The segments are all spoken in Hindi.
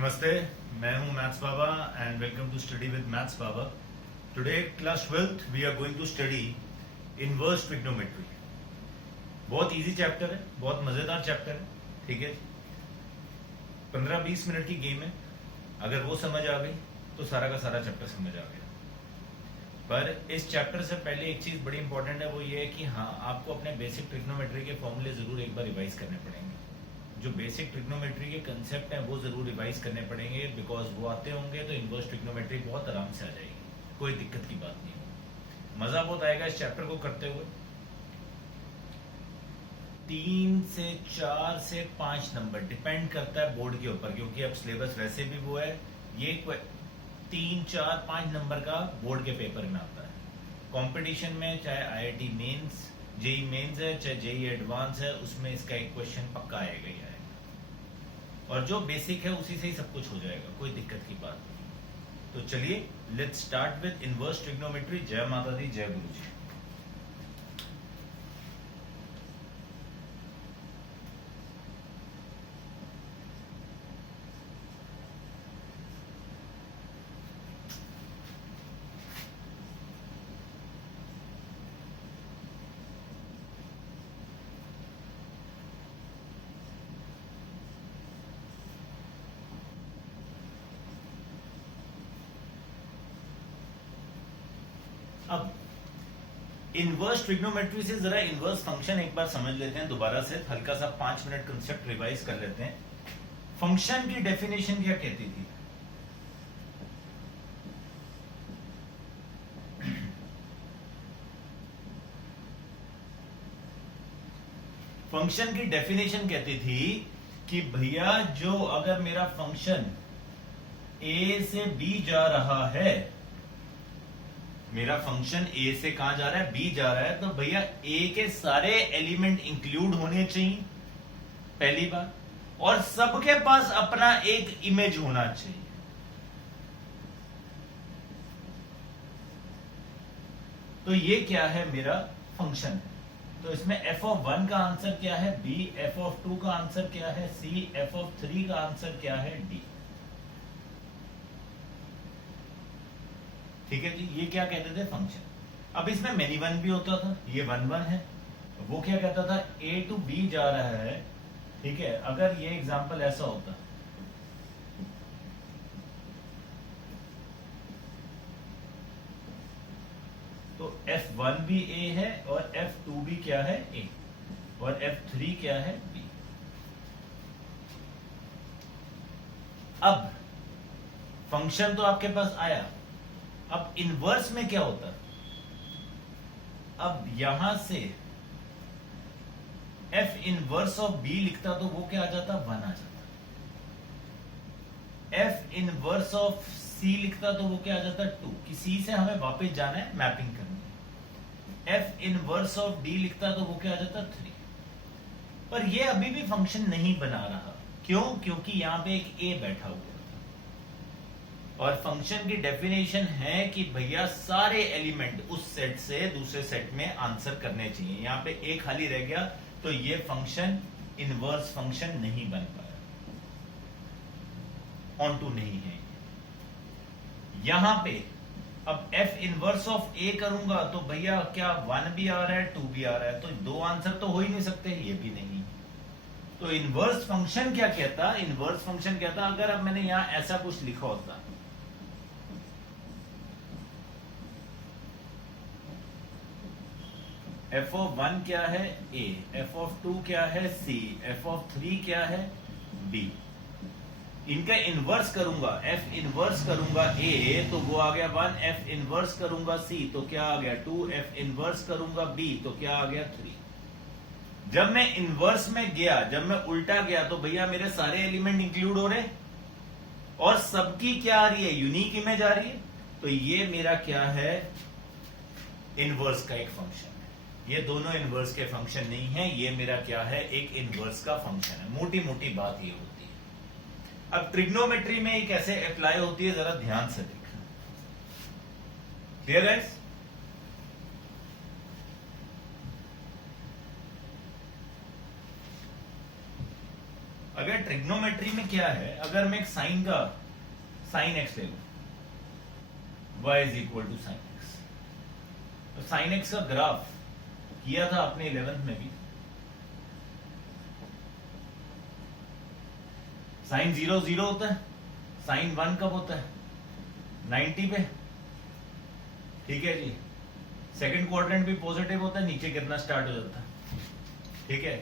नमस्ते, मैं हूं maths Baba and welcome to study with maths Baba. Today class 12th we are going to study inverse trigonometry. बहुत इजी चैप्टर है, बहुत मजेदार चैप्टर है। ठीक है, 15-20 मिनट की गेम है। अगर वो समझ आ गई तो सारा का सारा चैप्टर समझ आ गया। पर इस चैप्टर से पहले एक चीज बड़ी इंपॉर्टेंट है, वो ये है कि हाँ, आपको अपने बेसिक ट्रिग्नोमेट्री के फॉर्मूले जरूर एक बार रिवाइज करने पड़ेंगे। जो बेसिक ट्रिग्नोमेट्री के कंसेप्ट हैं वो जरूर रिवाइज करने पड़ेंगे, बिकॉज वो आते होंगे तो इनवर्स ट्रिग्नोमेट्री बहुत आराम से आ जाएगी, कोई दिक्कत की बात नहीं होगी। मजा बहुत आएगा इस चैप्टर को करते हुए। 3 से 4 से 5 नंबर डिपेंड करता है बोर्ड के ऊपर, क्योंकि अब सिलेबस वैसे भी वो है। ये 3, 4, 5 नंबर का बोर्ड के पेपर में आता है। कंपटीशन में चाहे आईआईटी मेंस, जेई मेंस है, चाहे जेई एडवांस है, उसमें इसका एक क्वेश्चन पक्का आएगा ही आएगा। और जो बेसिक है उसी से ही सब कुछ हो जाएगा, कोई दिक्कत की बात नहीं। तो चलिए let's start with inverse trigonometry. जय माता दी, जय गुरु जी। अब इनवर्स ट्रिग्नोमेट्री से जरा इनवर्स फंक्शन एक बार समझ लेते हैं दोबारा से, हल्का सा 5 मिनट कंसेप्ट रिवाइज कर लेते हैं। फंक्शन की डेफिनेशन क्या कहती थी? फंक्शन की डेफिनेशन कहती थी कि भैया जो अगर मेरा फंक्शन ए से बी जा रहा है, मेरा फंक्शन ए से कहां जा रहा है? बी जा रहा है, तो भैया ए के सारे एलिमेंट इंक्लूड होने चाहिए पहली बात, और सबके पास अपना एक इमेज होना चाहिए। तो ये क्या है? मेरा फंक्शन है। तो इसमें f(1) का आंसर क्या है? b, f(2) का आंसर क्या है? c, f(3) का आंसर क्या है? d। ठीक है जी, ये क्या कहते थे? फंक्शन। अब इसमें मेनी वन भी होता था, ये 1 है। वो क्या कहता था? a टू b जा रहा है। ठीक है, अगर ये एग्जांपल ऐसा होता तो f1 भी a है और f2 भी क्या है? a, और f3 क्या है? b। अब फंक्शन तो आपके पास आया, अब इनवर्स में क्या होता? अब यहां से f इनवर्स ऑफ b लिखता तो वो क्या आ जाता? 1 आ जाता। f इनवर्स ऑफ c लिखता तो वो क्या आ जाता? 2। किसी से हमें वापस जाना है, मैपिंग करनी है। f इनवर्स ऑफ d लिखता तो वो क्या आ जाता? 3। पर ये अभी भी फंक्शन नहीं बना रहा। क्यों? क्योंकि यहां पे एक a बैठा हुआ, और फंक्शन की डेफिनेशन है कि भैया सारे एलिमेंट उस सेट से दूसरे सेट में आंसर करने चाहिए। यहां पे एक खाली रह गया, तो ये फंक्शन इनवर्स फंक्शन नहीं बन पाया, ऑन टू नहीं है। यहां पे अब f इनवर्स ऑफ a करूंगा तो भैया क्या 1 भी आ रहा है, 2 भी आ रहा है, तो 2 आंसर तो हो ही नहीं सकते, ये भी नहीं। तो इनवर्स फंक्शन क्या कहता? इनवर्स फंक्शन कहता, अगर अब मैंने यहां ऐसा कुछ लिखा होता, f(1) क्या है? a, f(2) क्या है? c, f(3) क्या है? b। इनका इनवर्स करूंगा, f इनवर्स करूंगा a तो वो आ गया 1, f इनवर्स करूंगा c तो क्या आ गया 2, f इनवर्स करूंगा b तो क्या आ गया 3। जब मैं इनवर्स में गया, जब मैं उल्टा गया, तो भैया मेरे सारे एलिमेंट इंक्लूड हो रहे, और सबकी क्या आ रही है? यूनिक इमेज आ रही है। तो ये मेरा क्या है? इनवर्स का एक फंक्शन है। ये दोनों इनवर्स के फंक्शन नहीं है, ये मेरा क्या है? एक इनवर्स का फंक्शन है। मोटी मोटी बात ये होती है। अब ट्रिग्नोमेट्री में ये कैसे अप्लाई होती है, जरा ध्यान से देखना। Clear guys? अगर ट्रिग्नोमेट्री में क्या है, अगर मैं एक साइन का साइन एक्स ले लूं, y is equal to sine X, तो साइन एक्स का ग्राफ किया था आपने 11th में भी। साइन 0 0 होता है, साइन 1 कब होता है, 90 पे, ठीक है जी। सेकंड क्वाड्रेंट भी पॉजिटिव होता है, नीचे गिरना स्टार्ट हो जाता है, ठीक है।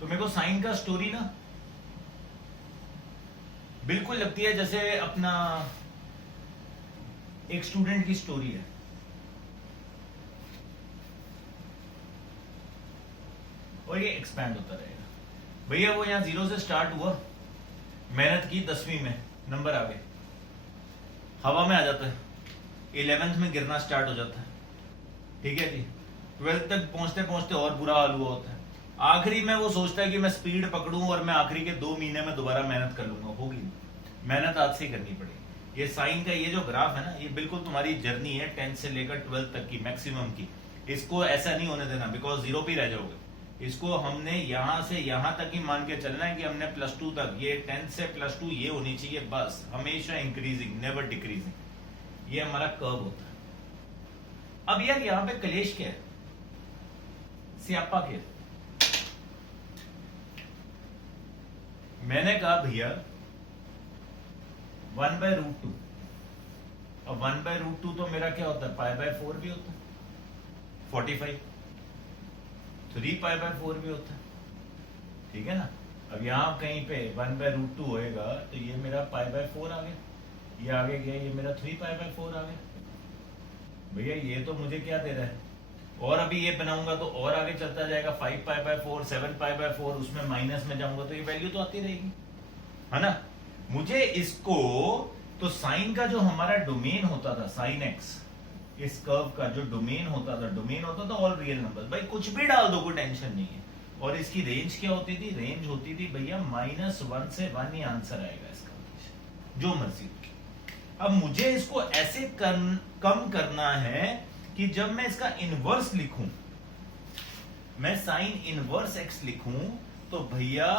तो मेरे को साइन का स्टोरी ना बिल्कुल लगती है जैसे अपना एक स्टूडेंट की स्टोरी है। और ये एक्सपैंड होता रहेगा। भैया वो यहां 0 से स्टार्ट हुआ, मेहनत की 10वीं में, नंबर आ गए, हवा में आ जाता है, 11th में गिरना स्टार्ट हो जाता है, ठीक है जी। 12th तक पहुंचते पहुंचते और बुरा हाल हुआ होता है। आखिरी में वो सोचता है कि मैं स्पीड पकड़ूं और मैं आखिरी के 2 महीने में दोबारा मेहनत कर लूंगा। होगी मेहनत आज से ही करनी पड़ेगी। ये साइन का ये जो ग्राफ है ना, ये बिल्कुल तुम्हारी जर्नी है 10th से लेकर 12th तक की मैक्सिमम की। इसको ऐसा नहीं होने देना, बिकॉज 0 पे रह जाओगे। इसको हमने यहां से यहां तक ही मान के चलना है कि हमने +2 तक, ये 10th से +2 ये होनी चाहिए बस, हमेशा इंक्रीजिंग नेवर डिक्रीजिंग। ये हमारा कर्व होता है। अब यार यहां पे कलेश क्या है, स्यापा क्या, मैंने कहा भैया 1/√2, अब 1/√2 तो मेरा क्या होता है, π/4 भी होता है, 45, 3π/4 भी होता है, ठीक है ना। अब यहां कहीं पे 1/√2 होएगा तो ये मेरा π/4 आ गया, ये आगे गया, ये मेरा 3π/4 आ गया। भैया ये तो मुझे क्या दे रहा है, और अभी ये बनाऊंगा तो और आगे चलता जाएगा, 5π/4, 7π/4, उसमें माइनस में जाऊंगा तो ये वैल्यू तो आती रहेगी, है ना। मुझे इसको तो साइन का जो हमारा डोमेन होता था, साइन एक्स, इस कर्व का जो डोमेन होता था ऑल रियल नंबर। भाई कुछ भी डाल दो, कोई टेंशन नहीं है। और इसकी रेंज क्या होती थी, रेंज होती थी भैया -1 से 1 ही आंसर आएगा इसका, जो मर्जी। अब मुझे इसको ऐसे कम करना है कि जब मैं इसका इनवर्स लिखूं, मैं साइन इनवर्स एक्स लिखूं, तो भैया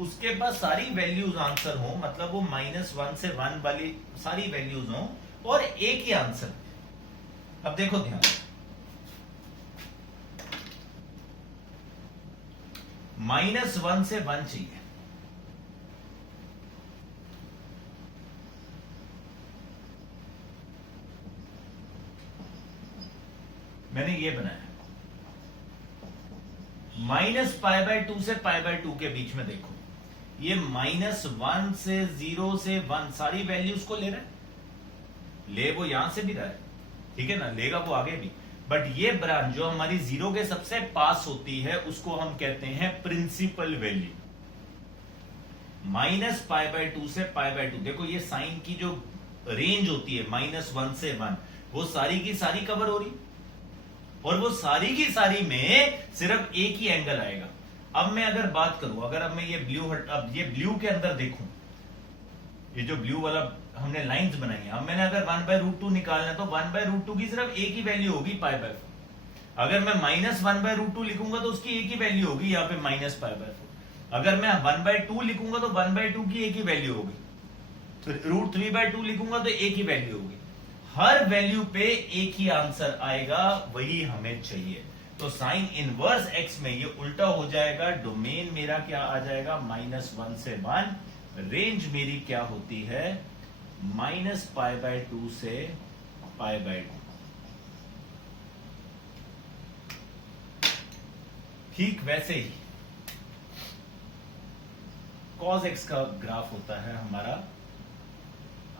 उसके पास सारी वैल्यूज आंसर हो, मतलब वो -1 से 1 वाली सारी वैल्यूज हो और एक ही आंसर। अब देखो ध्यान, -1 से 1 चाहिए, मैंने ये बनाया -π/2 से π/2 के बीच में। देखो ये -1 से 0 से 1 सारी वैल्यूज को ले रहा है, ले वो यहां से भी रहा है, ठीक है ना, लेगा वो आगे भी। बट ये ब्रांच जो हमारी 0 के सबसे पास होती है उसको हम कहते हैं प्रिंसिपल वैल्यू। -π/2 से π/2, देखो ये साइन की जो रेंज होती है -1 से 1, वो सारी की सारी कवर हो रही, और वो सारी की सारी में सिर्फ एक ही एंगल आएगा। अब मैं अगर बात करूं, अगर अब मैं ये अब ये ब्लू के अंदर देखूं, ये जो ब्लू वाला हमने लाइंस बनाई है, अब मैंने अगर 1/√2 निकालना है तो 1/√2 की सिर्फ एक ही वैल्यू होगी, π/4। अगर मैं -1/√2 लिखूंगा तो उसकी एक ही वैल्यू होगी, यहाँ पे -π/4। अगर मैं 1/2 लिखूंगा तो 1/2 की एक ही वैल्यू होगी, तो √3/2 लिखूंगा तो एक ही वैल्यू होगी। हर वैल्यू पे एक ही आंसर आएगा, वही हमें चाहिए। तो साइन इनवर्स एक्स में ये उल्टा हो जाएगा, डोमेन मेरा क्या आ जाएगा, -1 से 1, रेंज मेरी क्या होती है, -π/2 से π/2। ठीक वैसे ही cos x का ग्राफ होता है हमारा।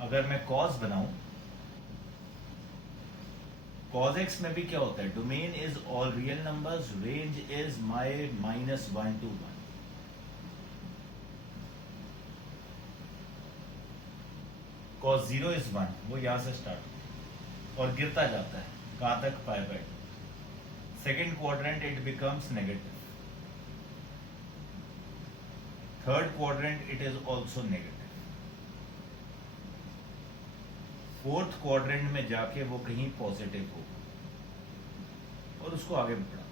अगर मैं cos बनाऊं, cos x में भी क्या होता है, domain is all real numbers, range is my -1 to 1। cos 0 is 1, वो यहां से स्टार्ट और गिरता जाता है, कहां तक, π/2। Second quadrant it becomes negative, third quadrant it is also negative, fourth quadrant में जाके वो कहीं पॉजिटिव हो, और उसको आगे बढ़ाते हैं।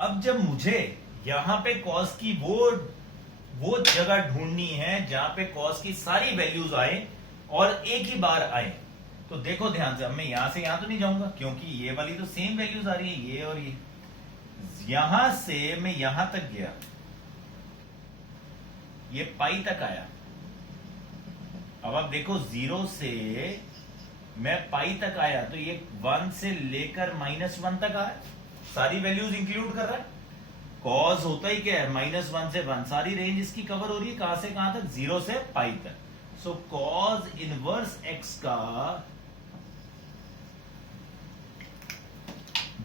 अब जब मुझे यहां पे कॉस की वो जगह ढूंढनी है जहां पे कॉस की सारी वैल्यूज आए और एक ही बार आए, तो देखो ध्यान से, अब मैं यहां से यहां तो नहीं जाऊंगा क्योंकि ये वाली तो सेम वैल्यूज आ रही है, ये और ये। यहां से मैं यहां तक गया, ये पाई तक आया। अब आप देखो 0 से मैं पाई तक आया तो ये 1 से लेकर -1 तक आया, सारी वैल्यूज इंक्लूड कर रहा है। कॉस होता ही क्या है, -1 से 1, सारी रेंज इसकी कवर हो रही है, कहां से कहां तक, 0 से पाई तक। सो कॉस इनवर्स एक्स का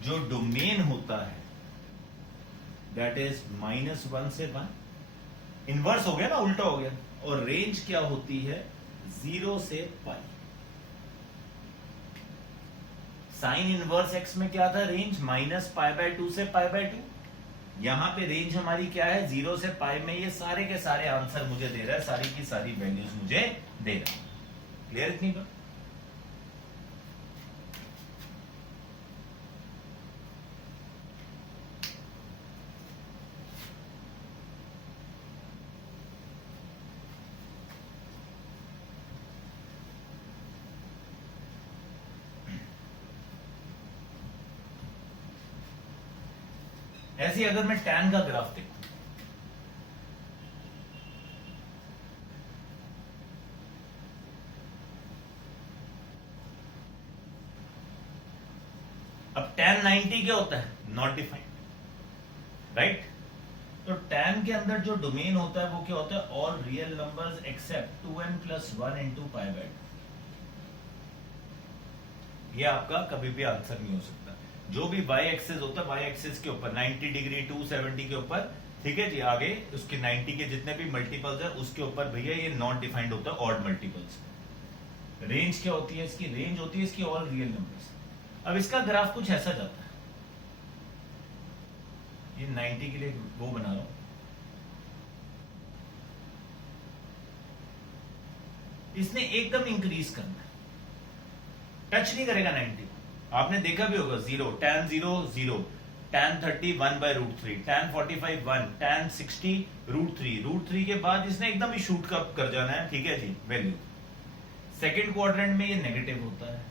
जो डोमेन होता है दैट इज -1 से 1, इनवर्स हो गया ना, उल्टा हो गया। और रेंज क्या होती है, 0 से पाई। साइन इनवर्स एक्स में क्या था रेंज, -π/2 से π/2। यहां पे रेंज हमारी क्या है, 0 से पाई में ये सारे के सारे आंसर मुझे दे रहा है, सारी की सारी वैल्यूज मुझे दे रहा है। क्लियर इतनी बात? ऐसे अगर मैं tan का ग्राफ देखूं, अब tan 90 क्या होता है, नॉट डिफाइंड, राइट। तो tan के अंदर जो डोमेन होता है वो क्या होता है, all real numbers accept 2n + 1 × π/2। ये आपका कभी भी आंसर नहीं हो सकता। जो भी y एक्सिस होता है, y एक्सिस के ऊपर 90 डिग्री 270 के ऊपर, ठीक है जी, आगे उसके 90 के जितने भी मल्टीपल्स है उसके ऊपर भैया ये नॉट डिफाइंड होता है, ऑड मल्टीपल्स। रेंज क्या होती है इसकी, रेंज होती है इसकी ऑल रियल नंबर्स। अब इसका ग्राफ कुछ ऐसा जाता है, ये 90 के लिए वो बना रहा हूं, इसने एकदम इंक्रीज करना है, टच नहीं करेगा 90। आपने देखा भी होगा 0, tan 0 0, tan 30 1/√3, tan 45 1, tan 60 √3, √3 के बाद इसने एकदम ही शूट कर जाना है, ठीक है जी, वैल्यू। सेकेंड क्वाड्रेंट में ये नेगेटिव होता है,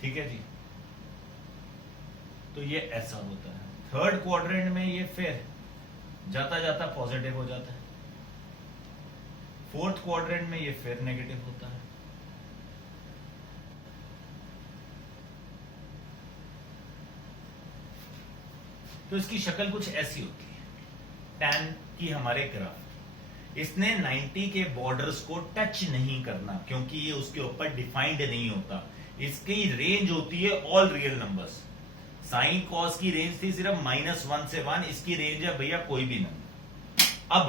ठीक है जी, तो ये ऐसा होता है। थर्ड क्वाड्रेंट में ये फिर जाता जाता पॉजिटिव हो जाता है, फोर्थ क्वाड्रेंट में ये फिर नेगेटिव होता है, तो इसकी शक्ल कुछ ऐसी होती है tan की हमारे ग्राफ। इसने 90 के बॉर्डर्स को टच नहीं करना क्योंकि ये उसके ऊपर डिफाइंड नहीं होता। इसकी रेंज होती है all real numbers. Sine cos की रेंज थी सिर्फ -1 से 1, इसकी रेंज है भैया कोई भी नंबर। अब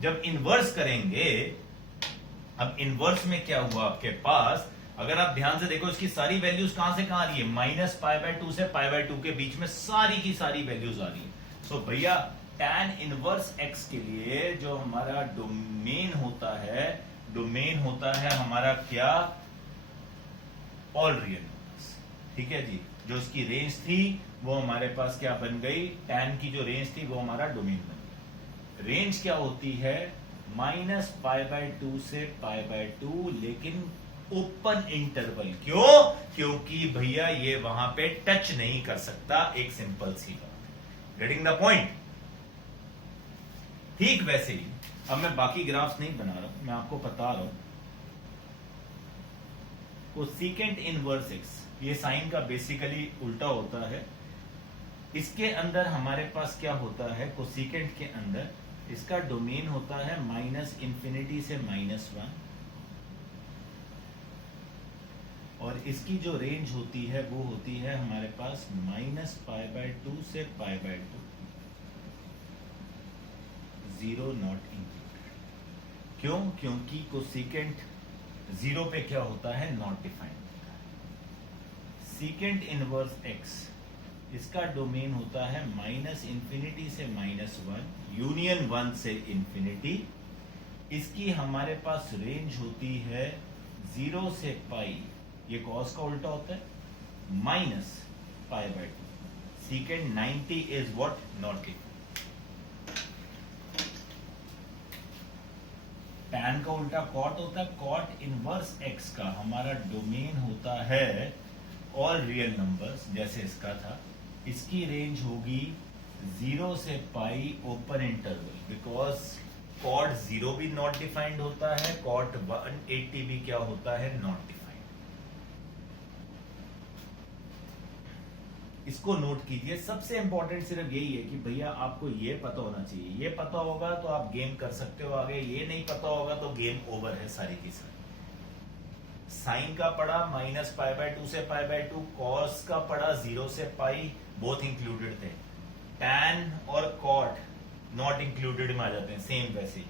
जब इनवर्स करेंगे, अब इनवर्स में क्या हुआ आपके पास, अगर आप ध्यान से देखो इसकी सारी वैल्यूज कहां से कहां आ रही है, -π/2 से π/2 के बीच में सारी की सारी वैल्यूज आ रही है। सो भैया tan इनवर्स x के लिए जो हमारा डोमेन होता है हमारा क्या, ऑल रियल नंबर्स, ठीक है जी। जो इसकी रेंज थी वो हमारे पास क्या बन गई, tan की जो रेंज थी वो हमारा डोमेन बन गया। रेंज क्या होती है, -π/2 से π/2, लेकिन ओपन इंटरवल। क्यों, क्योंकि भैया ये वहां पे टच नहीं कर सकता, एक सिंपल सी बात। Getting the point? ठीक वैसे ही अब मैं बाकी ग्राफ्स नहीं बना रहा हूं, मैं आपको बता रहा हूं। कोसेकेंट इनवर्स एक्स, ये साइन का बेसिकली उल्टा होता है। इसके अंदर हमारे पास क्या होता है, कोसेकेंट के अंदर इसका डोमेन होता है -∞ से -1, और इसकी जो रेंज होती है वो होती है हमारे पास -π/2 से π/2, 0 नॉट इंक्लूडेड। क्यों, क्योंकि कोसेकेंट 0 पे क्या होता है, नॉट डिफाइंड होता है। सीकेंट इनवर्स एक्स इसका डोमेन होता है माइनस इंफिनिटी से -1 यूनियन 1 से इंफिनिटी। इसकी हमारे पास रेंज होती है 0 से पाई, ये कॉस का उल्टा होता है, माइनस पाई/2। Second 90 is what? Not equal. Tan का उल्टा कॉट होता है, कॉट इनवर्स एक्स का हमारा डोमेन होता है और रियल नंबर्स, जैसे इसका था। इसकी रेंज होगी 0 से पाई ओपन इंटरवल, बिकॉज कॉट 0 भी नॉट डिफाइंड होता है, कॉट 180 भी क्या होता है? Not defined. इसको नोट कीजिए। सबसे इंपॉर्टेंट सिर्फ यही है कि भैया आपको ये पता होना चाहिए, ये पता होगा तो आप गेम कर सकते हो आगे, ये नहीं पता होगा तो गेम ओवर है सारी की सारी। साइन का पढ़ा -π/2 से π/2, कॉस का पढ़ा 0 से पाई, बोथ इंक्लूडेड थे। टैन और कॉट नॉट इंक्लूडेड में आ जाते हैं, सेम वैसे ही।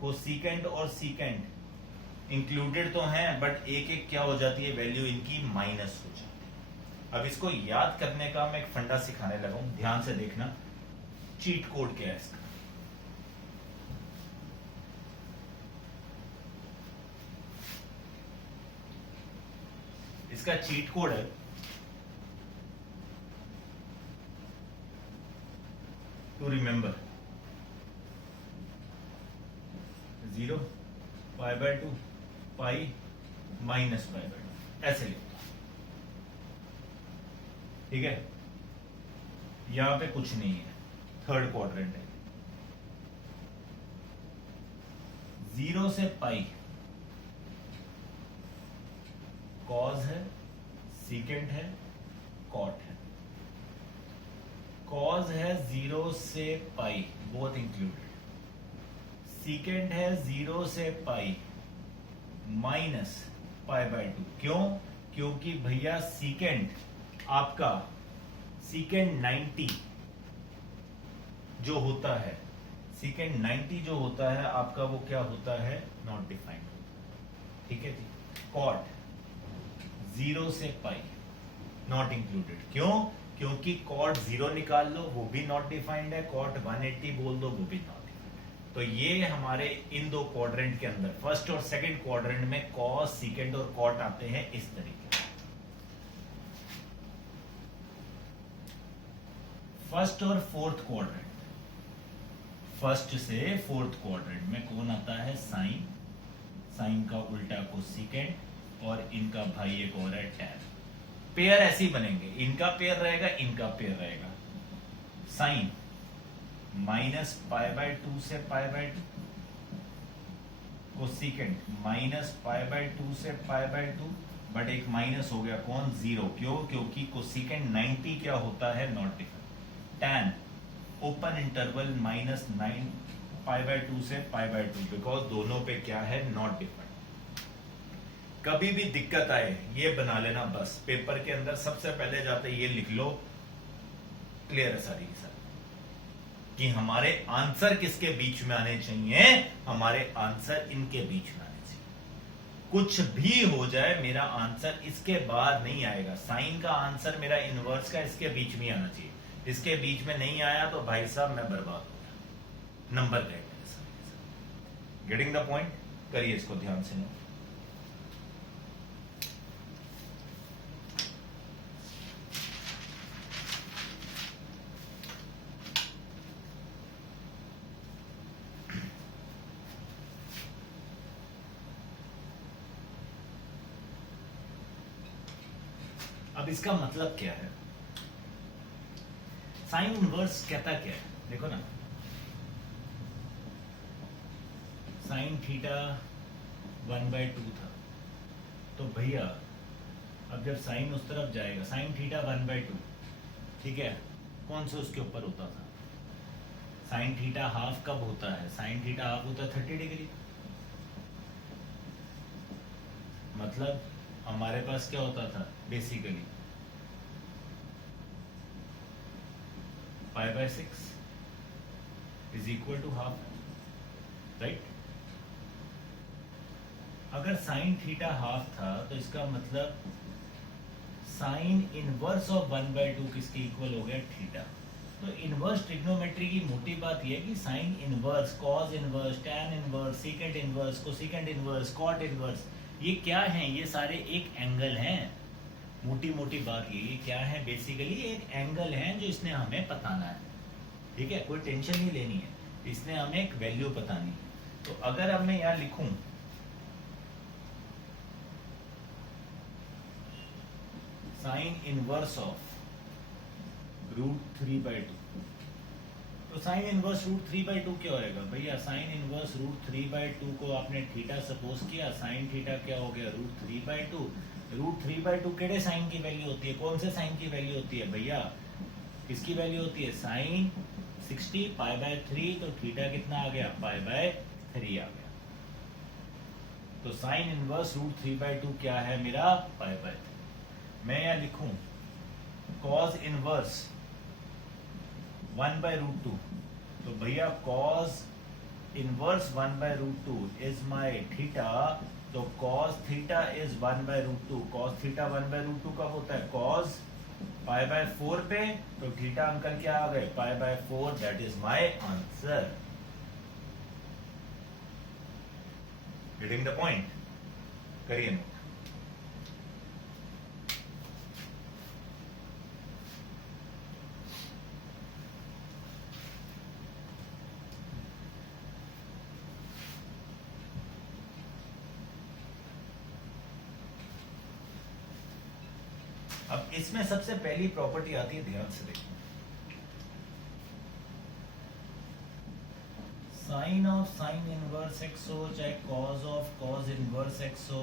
कोसेकेंट और सीकेंट इंक्लूडेड तो हैं, बट एक एक क्या हो जाती है? वैल्यू इनकी माइनस हो जाती है। अब इसको याद करने का मैं एक फंडा सिखाने लगा हूं, ध्यान से देखना। चीट कोड क्या है इसका? इसका चीट कोड है टू रिमेंबर 0 π/2 पाई माइनस π/2, ऐसे लिखो, ठीक है। यहां पे कुछ नहीं है, थर्ड क्वाड्रेंट है। 0 से पाई कॉज है, सीकेंट है, कॉट है। कॉज है 0 से पाई, बोथ इंक्लूडेड। सीकेंट है 0 से पाई माइनस π/2। क्यों? क्योंकि भैया सीकेंट आपका, सीकेंट 90 जो होता है, सीकेंट 90 जो होता है आपका, वो क्या होता है? नॉट डिफाइंड, ठीक है जी। कॉट 0 से पाई नॉट इंक्लूडेड। क्यों? क्योंकि कॉट 0 निकाल लो, वो भी नॉट डिफाइंड है, कॉट 180 बोल दो, वो भी नॉट डिफाइंड। तो ये हमारे इन दो क्वाड्रेंट के अंदर, फर्स्ट और सेकंड क्वाड्रेंट में कॉस, सीकेंट और कॉट आते हैं इस तरीके। फर्स्ट और फोर्थ क्वाड्रेंट, फर्स्ट से फोर्थ क्वाड्रेंट में कौन आता है? साइन, साइन का उल्टा कोसेकेंट, और इनका भाई एक और है टैन। पेयर ऐसे ही बनेंगे, इनका पेयर रहेगा, इनका पेयर रहेगा। साइन -π/2 से π/2, कोसेकेंट -π/2 से π/2, बट एक माइनस हो गया, कौन? 0। क्यों? क्योंकि कोसेकेंट 90 क्या होता है? Not defined. Tan open interval -9 π/2 से π/2, बिकॉज दोनों पे क्या है? Not defined. कभी भी दिक्कत आए ये बना लेना, बस पेपर के अंदर सबसे पहले जाते ये लिख लो, क्लियर है सारी की सारी, कि हमारे आंसर किसके बीच में आने चाहिए? हमारे आंसर इनके बीच में आने चाहिए। कुछ भी हो जाए मेरा आंसर इसके बाद नहीं आएगा। साइन का आंसर मेरा इनवर्स का इसके बीच में आना चाहिए, इसके बीच में नहीं आया तो भाई साहब मैं बर्बाद हो गया, नंबर गए मेरे साथ। Getting the point? करिए इसको ध्यान से नोट। अब इसका मतलब क्या है? साइन इनवर्स कहता क्या है? देखो ना, साइन थीटा 1/2 था, तो भैया अब जब साइन उस तरफ जाएगा, साइन थीटा 1/2, ठीक है, कौन सा उसके ऊपर होता था? साइन थीटा हाफ कब होता है? साइन थीटा हाफ होता है 30 डिग्री। मतलब हमारे पास क्या होता था basically? π/6 is equal to half, right? अगर साइन थीटा हाफ था तो इसका मतलब साइन इनवर्स ऑफ 1/2 किसके इक्वल हो गया? थीटा। तो इनवर्स ट्रिग्नोमेट्री की मोटी बात यह है कि sine inverse, cos inverse, tan inverse, secant inverse, cosecant inverse, cot inverse, ये क्या है? ये सारे एक एंगल हैं। मोटी मोटी बात ये क्या है? बेसिकली एक एंगल है जो इसने हमें बताना है, ठीक है? कोई टेंशन नहीं लेनी है, इसने हमें एक वैल्यू बतानी है। तो अगर अब मैं यहां लिखूं साइन इनवर्स ऑफ √3/2, तो साइन इनवर्स √3/2 क्या होएगा भैया? साइन इनवर्स √3/2 को आपने थीटा सपोज किया, साइन थीटा क्या हो गया? √3/2। √3/2 केड़े साइन की वैल्यू होती है? कौन से साइन की वैल्यू होती है भैया? किसकी वैल्यू होती है? साइन 60 π/3, तो थीटा कितना आ गया? π/3 आ गया। तो साइन इनवर्स √3/2 क्या है मेरा? π/3। मैं यहां लिखूं कॉस इनवर्स 1/√2, तो भैया cos inverse 1/√2 is my theta, तो cos theta is 1/√2। Cos theta 1/√2 कब होता है? कॉस π/4 पे, तो थीटा अंकल क्या आ गए? π/4। That is my answer. Getting the point? करिए नोट। अब इसमें सबसे पहली प्रॉपर्टी आती है, ध्यान से देखिए, sine of sine inverse x हो, चाहे cos of cos inverse x हो,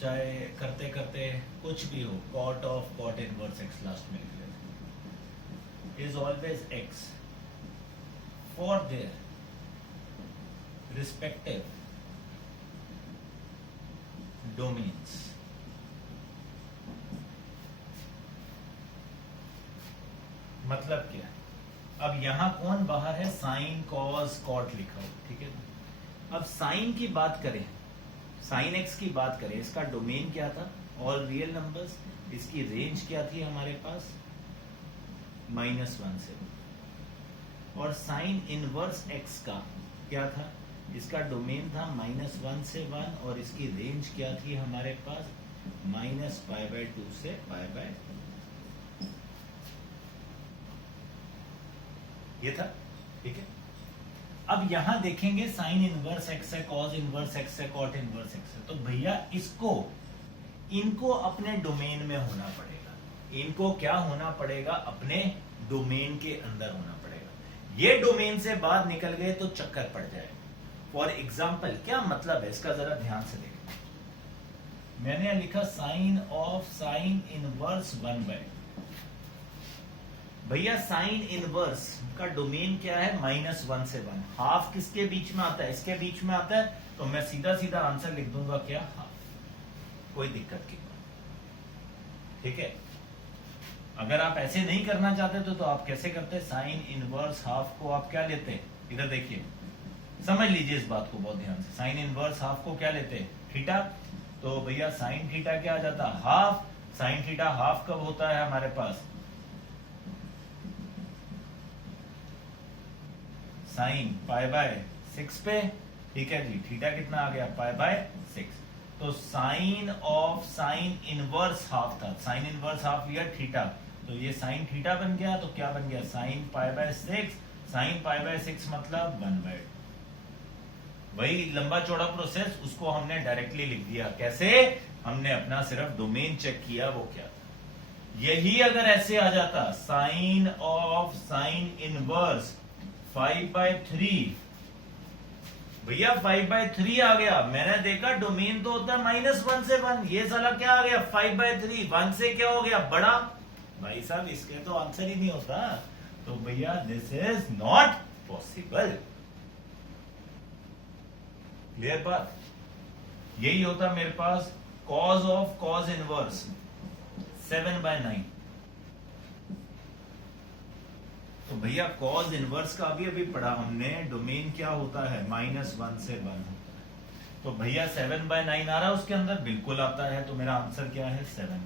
चाहे करते करते कुछ भी हो, cot of cot inverse x last में लिख लेते, is always x for their respective domains. मतलब क्या? अब यहां कौन बाहर है? साइन कॉस कॉट लिखा हो, ठीक है। अब साइन की बात करें, साइन एक्स की बात करें, इसका डोमेन क्या था? All real numbers. इसकी रेंज क्या थी हमारे पास? -1 से। और साइन इनवर्स एक्स का क्या था? इसका डोमेन था -1 से 1, और इसकी रेंज क्या थी हमारे पास? -π/2 से π/2। ये था, ठीक है। अब यहां देखेंगे साइन इनवर्स एक्स है, कॉस इनवर्स एक्स है, कॉट इनवर्स एक्स है, तो भैया इनको अपने डोमेन में होना पड़ेगा। इनको क्या होना पड़ेगा? अपने डोमेन के अंदर होना पड़ेगा। ये डोमेन से बाहर निकल गए तो चक्कर पड़ जाएगा। फॉर एग्जाम्पल, क्या मतलब है इसका? जरा ध्यान से देखना। मैंने लिखा साइन ऑफ साइन इनवर्स 1/2। भैया साइन इनवर्स का डोमेन क्या है? -1 से 1। हाफ किसके बीच में आता है? इसके बीच में आता है, तो मैं सीधा सीधा आंसर लिख दूंगा क्या? हाफ। कोई दिक्कत की बात, ठीक है। अगर आप ऐसे नहीं करना चाहते तो आप कैसे करते? साइन इनवर्स हाफ को आप क्या लेते? इधर देखिए, समझ लीजिए इस बात को बहुत ध्यान से। साइन इनवर्स हाफ को क्या लेते? थीटा। तो भैया साइन थीटा क्या आ जाता? हाफ। साइन थीटा हाफ कब होता है हमारे पास? साइन π/6 पे, ठीक है जी। थीटा कितना आ गया? π/6। तो sine of sine inverse half था, साइन इनवर्स हाफ लिया थीटा, तो ये साइन थीटा बन गया। तो क्या बन गया? साइन π/6। साइन π/6 मतलब 1/2। वही लंबा चौड़ा प्रोसेस, उसको हमने डायरेक्टली लिख दिया। कैसे? हमने अपना सिर्फ डोमेन चेक किया, वो क्या था। यही अगर ऐसे आ जाता, साइन ऑफ साइन इनवर्स 5/3, भैया 5/3 आ गया। मैंने देखा डोमेन तो होता है -1 से 1, ये साला क्या आ गया? 5/3। 1 से क्या हो गया? बड़ा। भाई साहब इसके तो आंसर ही नहीं होता। तो भैया this is not possible. Clear बात? यही होता मेरे पास कॉज ऑफ कॉज इनवर्स 7/9। तो भैया कॉज इनवर्स का अभी पढ़ा हमने, डोमेन क्या होता है? -1 से 1। तो भैया 7/9 आ रहा है उसके अंदर? बिल्कुल आता है। तो मेरा आंसर क्या है? 7।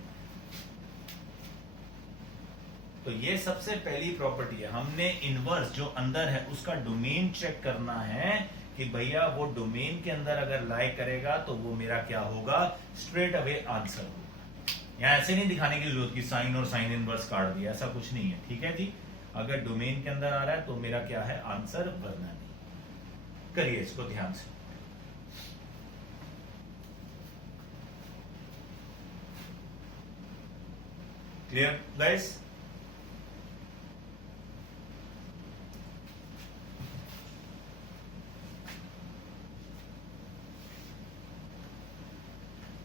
तो ये सबसे पहली प्रॉपर्टी है। हमने इनवर्स जो अंदर है उसका डोमेन चेक करना है कि भैया वो डोमेन के अंदर अगर लाई करेगा तो वो मेरा क्या होगा, स्ट्रेट अवे आंसर होगा। यहां ऐसे नहीं दिखाने की जरूरत कि साइन और साइन इनवर्स काट दिया, ऐसा कुछ नहीं है, ठीक है जी। अगर डोमेन के अंदर आ रहा है तो मेरा क्या है आंसर, वरना नहीं। करिए इसको ध्यान से। Clear guys?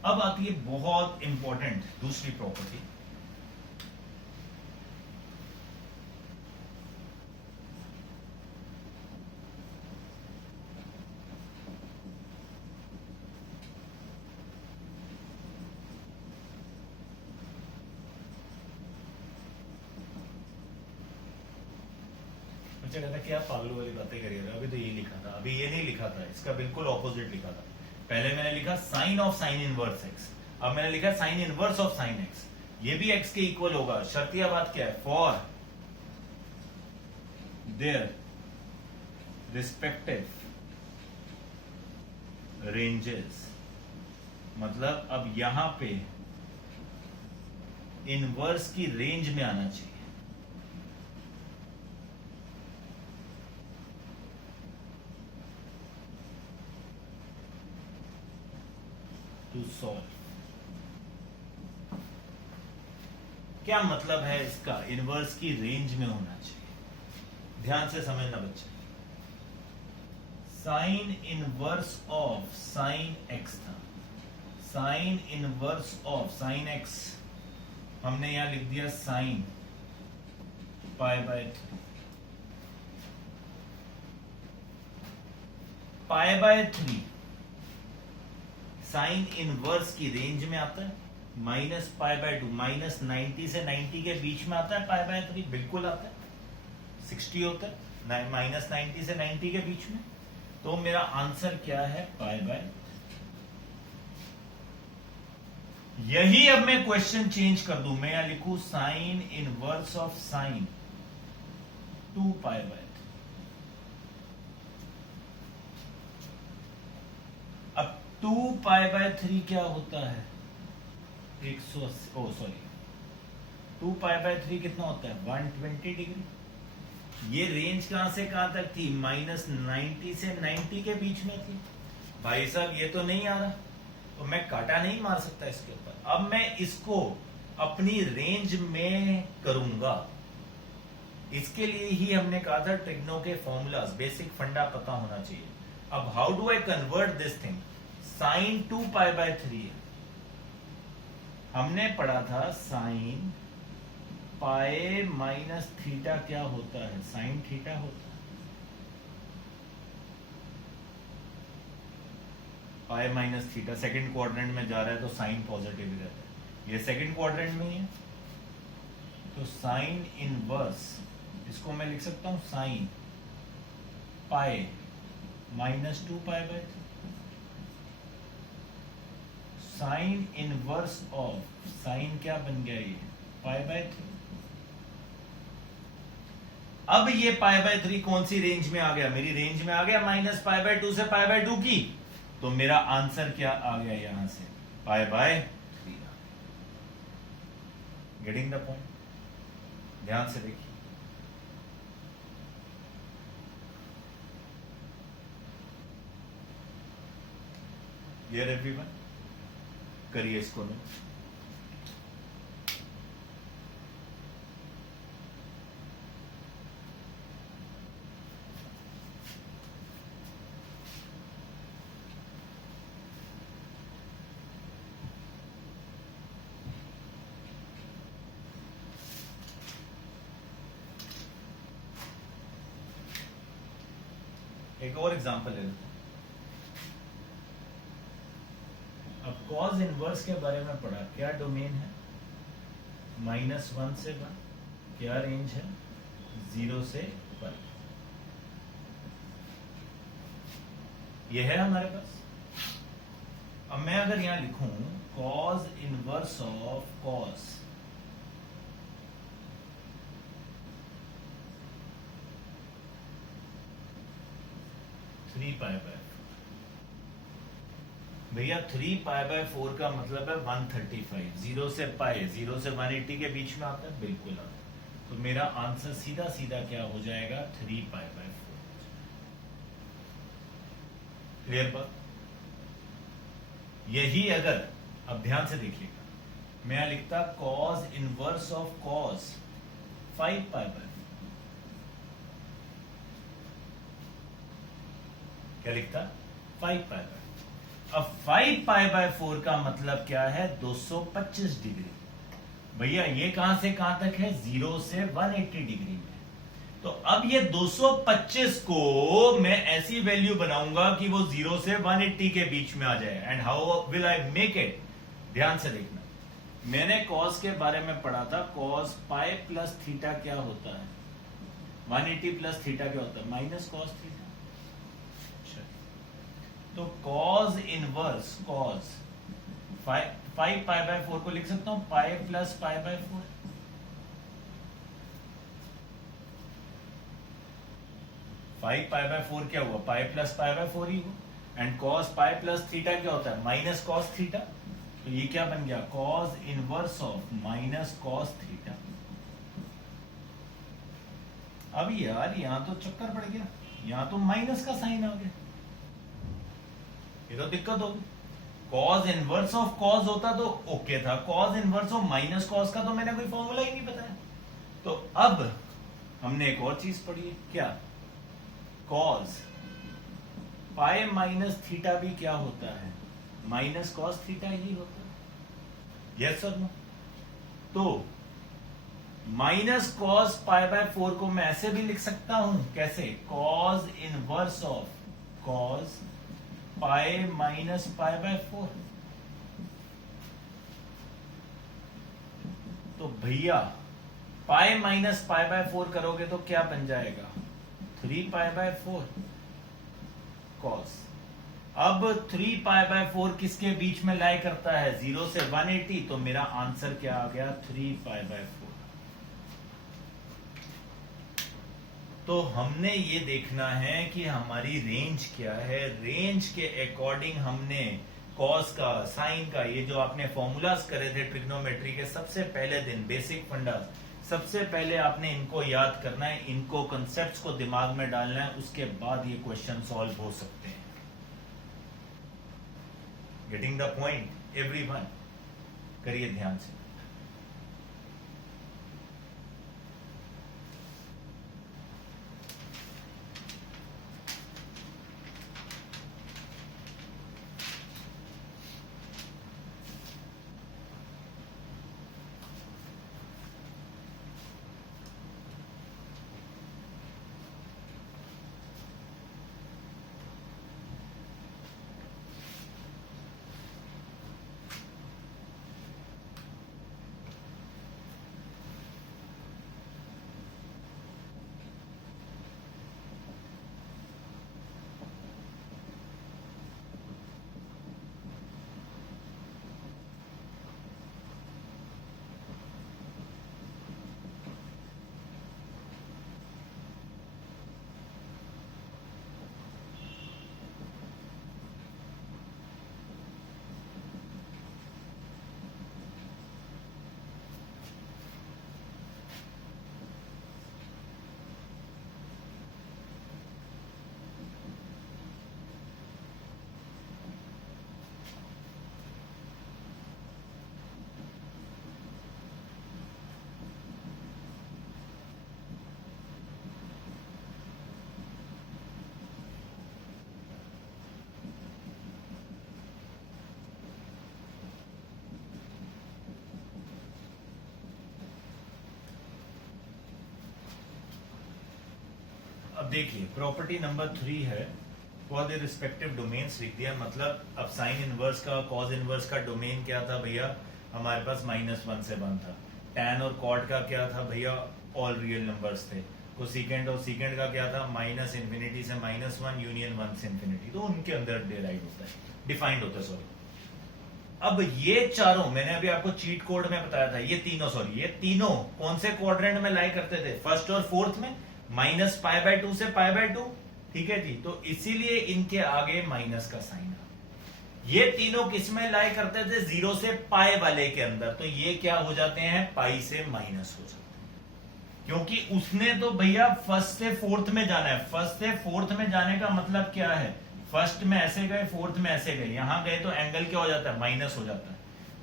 अब आती है बहुत इंपॉर्टेंट दूसरी प्रॉपर्टी। मुझे कहता कि आप पागलों वाली बातें करिए, अभी तो ये लिखा था, अभी ये नहीं लिखा था, इसका बिल्कुल ऑपोजिट लिखा था। पहले मैंने लिखा sine of sine inverse x, अब मैंने लिखा sine inverse of sine x. ये भी एक्स के इक्वल होगा। शर्तिया बात क्या है, फॉर देयर रिस्पेक्टिव रेंजेस, मतलब अब यहां पे इनवर्स की रेंज में आना चाहिए टू सॉल्व। क्या मतलब है इसका, इनवर्स की रेंज में होना चाहिए। ध्यान से समझना बच्चे। Sine inverse of sine x था, sine inverse of sine x हमने यहां लिख दिया sine pi by 3। Pi by 3 sine inverse की रेंज में आता है। माइनस पाई बाय 2 माइनस 90 से 90 के बीच में आता है। पाई बाय 3 बिल्कुल आता है, 60 होता है माइनस 90 से 90 के बीच में। तो मेरा आंसर क्या है, पाई बाय। यही अब मैं क्वेश्चन चेंज कर दूं, मैं यहां लिखूं sign inverse of sign 2 pi by 3। अब 2 पाई बाय 3 क्या होता है, 180, ओ सॉरी 2 पाई बाय 3 कितना होता है, 120 डिग्री। ये रेंज कहां से कहां तक थी, माइनस 90 से 90 के बीच में थी। भाई साहब ये तो नहीं आ रहा, तो मैं काटा नहीं मार सकता इसके ऊपर। अब मैं इसको अपनी रेंज में करूंगा। इसके लिए ही हमने कहा था ट्रिग्नो के फॉर्मूलाज, बेसिक फंडा पता होना चाहिए। अब how do I convert this thing, sine 2 pi by 3 हमने पढ़ा था साइन पाए माइनस थीटा क्या होता है, साइन थीटा होता है। Pi minus theta second quadrant में जा रहा है तो साइन पॉजिटिव ही रहता है, ये सेकंड क्वाड्रेंट में ही है। तो साइन इनवर्स, इसको मैं लिख सकता हूं sine pi minus 2 pi by 3। Sine inverse of sine क्या बन गया, ये पाई बाय 3। अब ये पाई बाय 3 कौन सी रेंज में आ गया, मेरी रेंज में आ गया माइनस पाई बाय 2 से पाई बाय 2 की। तो मेरा आंसर क्या आ गया, यहां से पाई बाय 3। Getting the point? ध्यान से देखिए। Clear everyone? करिए इसको नोट। एक और एग्जांपल ले लेते हैं। अब कॉज इनवर्स के बारे में पढ़ा, क्या डोमेन है, -1 से 1, क्या रेंज है, 0 से 1। ये है हमारे पास। अब मैं अगर यहां लिखूं कॉज इनवर्स ऑफ कॉस 3π/4। भैया 3π/4 का मतलब है 135। 0 से पाई, 0 से 180 के बीच में आता है, बिल्कुल आता है। तो मेरा आंसर सीधा सीधा क्या हो जाएगा, 3π/4। क्लियर बात? यही अगर, अब ध्यान से देखिएगा, मैं लिखता cos इनवर्स ऑफ cos 5π/4। क्या लिखता, 5π/4। अब 5π/4 का मतलब क्या है, 225 डिग्री। भैया ये कहां से कहां तक है, 0 से 180 डिग्री में। तो अब ये 225 को मैं ऐसी वैल्यू बनाऊंगा कि वो 0 से 180 के बीच में आ जाए। And how will I make it, ध्यान से देखना। मैंने cos के बारे में पढ़ा था, cos पाई प्लस थीटा क्या होता है, 180 प्लस थीटा क्या होता है, माइनस cos थीटा। तो cos इनवर्स cos 5π/4 को लिख सकता हूं पाई प्लस π/4। फाइव π/4 क्या हुआ, पाई प्लस π/4 ही हुआ। And cos pi plus theta क्या होता है, माइनस cos थीटा। तो ये क्या बन गया, cos inverse of minus cos theta. अब यार यहां तो चक्कर पड़ गया, यहां तो माइनस का साइन आ गया, ये तो दिक्कत होगी। cos इनवर्स ऑफ cos होता तो ओके था, cos inverse of minus cos का तो मैंने कोई फॉर्मूला ही नहीं बताया। तो अब हमने एक और चीज पढ़ी है, क्या, cos पाई माइनस थीटा भी क्या होता है, माइनस cos थीटा ही होता है। यस और नो? तो माइनस cos π/4 को मैं ऐसे भी लिख सकता हूं, कैसे, cos inverse of cos pi minus π/4। तो भैया पाई माइनस π/4 करोगे तो क्या बन जाएगा, 3π/4 cos। अब 3π/4 किसके बीच में लाई करता है, 0 से 180। तो मेरा आंसर क्या आ गया, 3π/4। तो हमने ये देखना है कि हमारी रेंज क्या है, रेंज के अकॉर्डिंग हमने कॉस का, साइन का, ये जो आपने फॉर्मूलाज करे थे ट्रिग्नोमेट्री के सबसे पहले दिन, बेसिक फंडा, सबसे पहले आपने इनको याद करना है, इनको कंसेप्ट्स को दिमाग में डालना है, उसके बाद ये क्वेश्चन सॉल्व हो सकते हैं। Getting the point everyone? करिए ध्यान से। अब देखिए प्रॉपर्टी नंबर 3 है, फॉर द रिस्पेक्टिव डोमेन्स लिख दिया। मतलब अब साइन इनवर्स का, कॉज इनवर्स का डोमेन क्या था भैया, हमारे पास -1 से 1 था। टैन और कॉट का क्या था भैया, ऑल रियल नंबर्स थे। कोसेकेंट और सीकेंट का क्या था, -∞ से -1 यूनियन 1 से इंफिनिटी। तो उनके अंदर डिराइव होता है, डिफाइंड होता है, सॉरी। अब ये चारों मैंने अभी आपको चीट कोड में बताया था, ये तीनों कौन से क्वाड्रेंट में लाई करते थे, फर्स्ट और फोर्थ में, -π/2 से π/2, ठीक है जी, तो इसीलिए इनके आगे माइनस का साइन आ। ये तीनों किसमें लाई करते थे, 0 से पाई वाले के अंदर, तो ये क्या हो जाते हैं, पाई से माइनस हो जाते हैं, क्योंकि उसने तो भैया फर्स्ट से फोर्थ में जाना है। फर्स्ट से फोर्थ में जाने का मतलब क्या है, फर्स्ट में ऐसे गए, फोर्थ में ऐसे गए, यहां गए तो एंगल क्या हो जाता है, माइनस हो जाता है,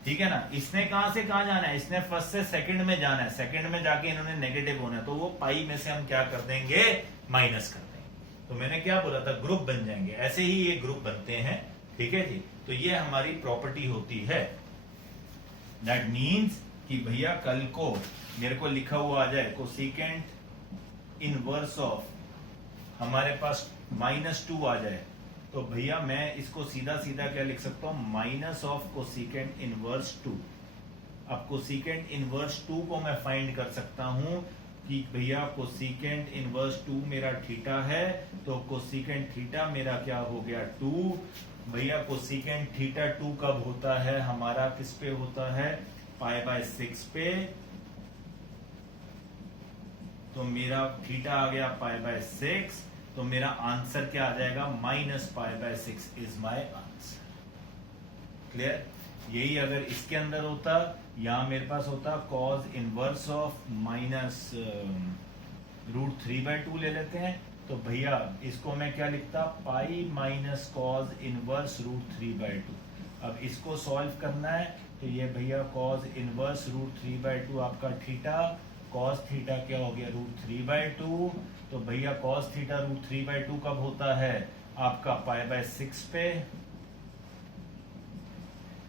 ठीक है ना। इसने कहां से कहां जाना है, इसने फर्स्ट से सेकंड में जाना है, सेकंड में जाके इन्होंने नेगेटिव होना है, तो वो पाई में से हम क्या कर देंगे, माइनस कर देंगे। तो मैंने क्या बोला था, ग्रुप बन जाएंगे, ऐसे ही ये ग्रुप बनते हैं, ठीक है जी। तो ये हमारी प्रॉपर्टी होती है। दैट मीन्स कि भैया कल को मेरे को लिखा हुआ आ जाए कोसिकेंट इनवर्स ऑफ, हमारे पास -2 आ जाए, तो भैया मैं इसको सीधा सीधा क्या लिख सकता हूं, माइनस ऑफ कोसिकेंट इनवर्स 2। अब कोसिकेंट इनवर्स 2 को मैं फाइंड कर सकता हूं कि भैया कोसिकेंट इनवर्स 2 मेरा थीटा है, तो कोसिकेंट थीटा मेरा क्या हो गया, 2। भैया कोसिकेंट थीटा 2 कब होता है हमारा, किस पे होता है, π/6 पे, तो मेरा थीटा आ गया π/6, तो मेरा आंसर क्या आ जाएगा, -π/6 इज माय आंसर। क्लियर। यही अगर इसके अंदर होता, यहां मेरे पास होता cos इनवर्स ऑफ -√3/2 ले लेते हैं, तो भैया इसको मैं क्या लिखता, पाई माइनस कॉज इनवर्स √3/2। अब इसको सॉल्व करना है, तो ये भैया cos इनवर्स √3/2 आपका थीटा, cos थीटा क्या हो गया, √3/2, तो भैया cos थीटा √3/2 कब होता है आपका, π/6 पे,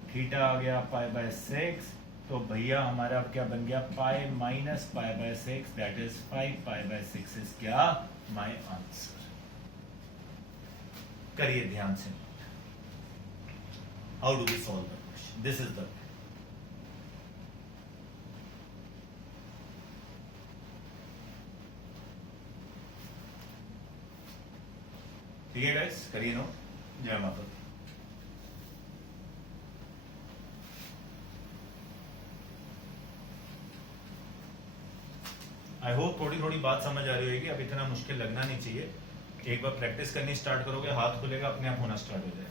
थीटा आ गया π/6, तो भैया हमारा अब क्या बन गया, pi minus π/6, that is 5π/6 is क्या, माय आंसर। करिए ध्यान से, how do we solve the question, this is the, ठीक है गाइस, करिए नोट। जय माता दी। आई होप थोड़ी थोड़ी बात समझ आ रही होगी, अब इतना मुश्किल लगना नहीं चाहिए। एक बार प्रैक्टिस करनी स्टार्ट करोगे, हाथ खुलेगा, अपने आप होना स्टार्ट हो जाएगा।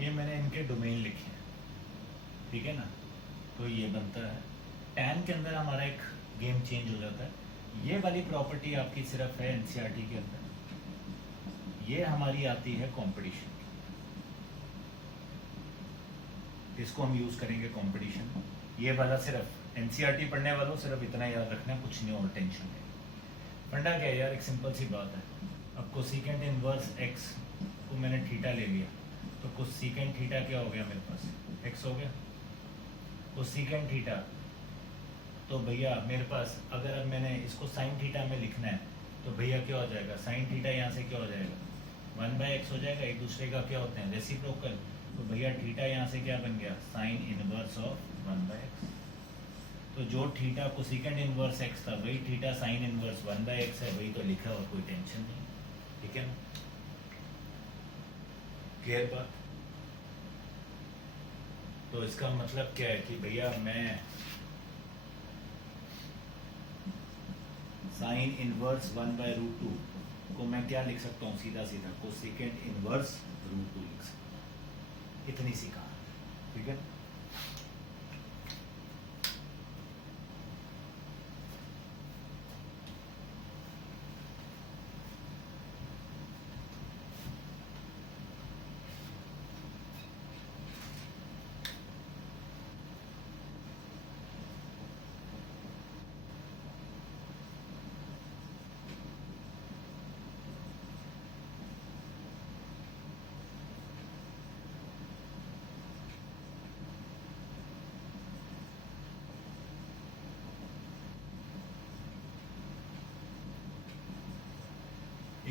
ये मैंने इनके डोमेन लिखे हैं, ठीक है ना। तो ये बनता है, टैन के अंदर हमारा एक गेम चेंज हो जाता है। ये वाली प्रॉपर्टी आपकी सिर्फ है एनसीईआरटी के अंदर, ये हमारी आती है कंपटीशन की, इसको हम यूज करेंगे कंपटीशन। ये वाला सिर्फ एनसीईआरटी पढ़ने वालों सिर्फ इतना याद रखना, कुछ नहीं और टेंशन नहीं। फंडा क्या है यार, एक सिंपल सी बात है। अब कोसिकेंट इनवर्स एक्स को मैंने थीटा ले लिया, तो कोसिकेंट थीटा क्या हो गया मेरे पास, x हो गया। कोसिकेंट थीटा, तो भैया मेरे पास अगर अब मैंने इसको साइन थीटा में लिखना है, तो भैया क्या हो जाएगा, साइन थीटा यहाँ से क्या हो जाएगा, 1/x हो जाएगा। एक दूसरे का क्या होते हैं, रेसिप्रोकल, तो भैया थीटा यहाँ से क्या बन गया, साइन इनवर्स ऑफ 1/x। तो जो थीटा कोसिकेंट इनवर्स x था, वही थीटा साइन इनवर्स 1/x है, वही तो लिखा, और कोई टेंशन नहीं, ठीक है ना। क्लियर बात। तो इसका मतलब क्या है कि भैया मैं साइन इनवर्स 1/√2 को मैं क्या लिख सकता हूँ, सीधा सीधा कोसिकेंट इनवर्स √2 लिख सकता हूँ, इतनी सी कहानी, ठीक है।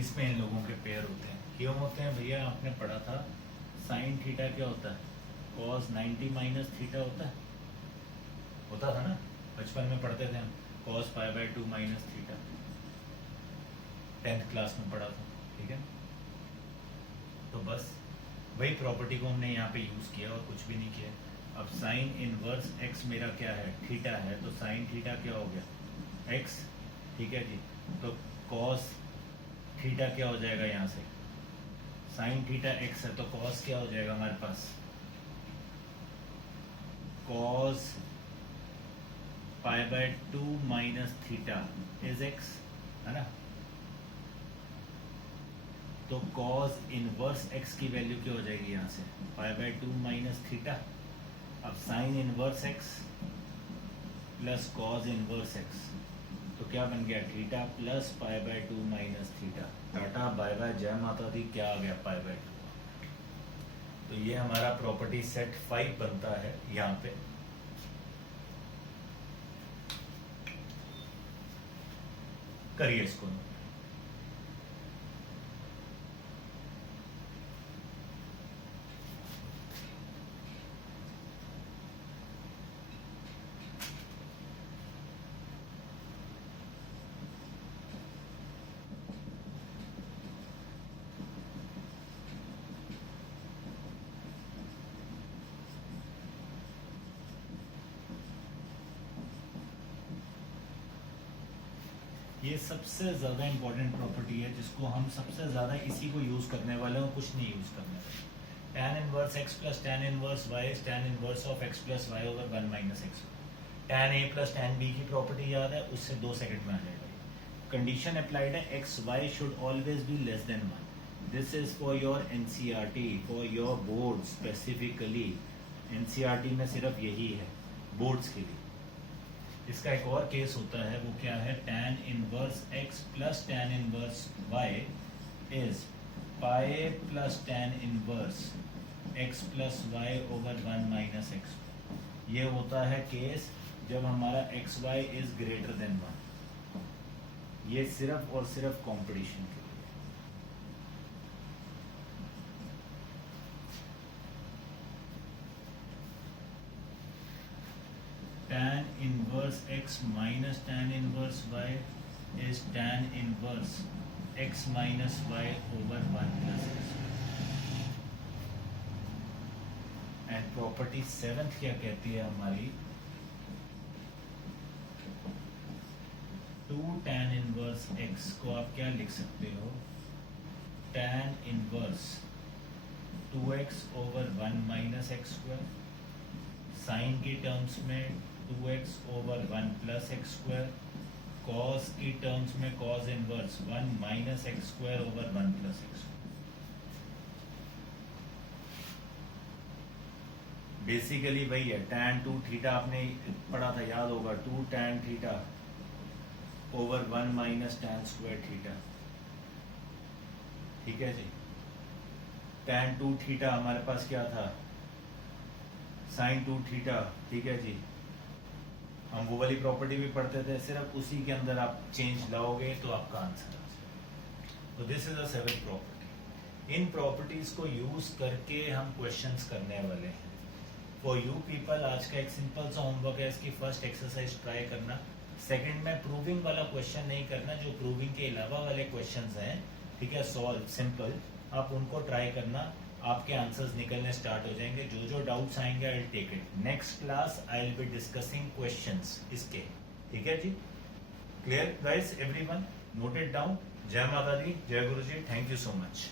इसमें इन लोगों के पेयर होते हैं। क्यों होते हैं भैया? आपने पढ़ा था साइन थीटा क्या होता है? कॉस 90 माइनस थीटा होता था ना, बचपन में पढ़ते थे हम, cos π/2 minus theta, 10th class में पढ़ा था, ठीक है। तो बस वही प्रॉपर्टी को हमने यहाँ पे यूज किया और कुछ भी नहीं किया। अब साइन इनवर्स एक्स मेरा क्या है? थीटा है, तो साइन थीटा क्या हो गया? एक्स, ठीक है जी। तो कॉस थीटा क्या हो जाएगा? यहाँ से साइन थीटा एक्स है, तो कॉस क्या हो जाएगा हमारे पास? Cos π/2 minus theta is x, है ना। तो कॉस इनवर्स एक्स की वैल्यू क्या हो जाएगी? यहाँ से π/2 माइनस थीटा। अब sine inverse x plus cos inverse x, तो क्या बन गया? Theta plus π/2 minus theta. Tata bye bye, जय माता दी। क्या आ गया? π/2। तो ये हमारा प्रॉपर्टी सेट 5 बनता है यहाँ पे। करिए इसको। ये सबसे ज़्यादा इंपॉर्टेंट प्रॉपर्टी है जिसको हम सबसे ज़्यादा इसी को यूज़ करने वाले हैं, कुछ नहीं यूज़ करने वाले। tan inverse x plus tan inverse y is tan inverse of x plus y over 1 minus x। tan a plus tan b की प्रॉपर्टी याद है, उससे 2 सेकंड में आ जाएगा। कंडीशन अप्लाइड है, x y should always be less than 1। This is for your NCERT, for your board specifically. NCERT में सिर्फ यही है, बोर्ड्स के लिए। इसका एक और केस होता है, वो क्या है? tan inverse x plus tan inverse y is pi plus tan inverse x plus y over 1 minus x। ये होता है केस जब हमारा xy इज ग्रेटर देन 1। ये सिर्फ और सिर्फ कंपटीशन के लिए। tan inverse x minus tan inverse y is tan inverse x minus y over 1 plus x। And property 7th क्या कहती है हमारी? 2 tan inverse x को आप क्या लिख सकते हो? tan inverse 2x over 1 minus x square। Sign की टर्म्स में 2x over 1 plus x square, cos की टर्म्स में cos inverse 1 minus x square over 1 plus x. Basically वही है, tan 2 थीटा आपने पढ़ा था, याद होगा, 2 tan theta over 1 minus tan square theta, ठीक है जी। tan 2 थीटा हमारे पास क्या था? साइन 2 थीटा, ठीक है जी। हम वो वाली प्रॉपर्टी भी पढ़ते थे, सिर्फ उसी के अंदर आप चेंज लाओगे तो आपका आंसर आ जाएगा। तो this is a 7th property. In properties को यूज करके हम क्वेश्चंस करने वाले हैं। फॉर यू पीपल आज का एक सिंपल सा होमवर्क है, इसकी फर्स्ट एक्सरसाइज ट्राई करना। सेकंड में प्रूविंग वाला क्वेश्चन नहीं करना, जो प्रूविंग के अलावा वाले क्वेश्चंस हैं, ठीक है, सॉल्व सिंपल, आप उनको ट्राई करना। आपके आंसर्स निकलने स्टार्ट हो जाएंगे। जो जो डाउट्स आएंगे I will take it. Next class I will be discussing questions इसके, ठीक है जी। Clear guys, everyone note it down. जय माता दी, जय Guru ji, thank you so much.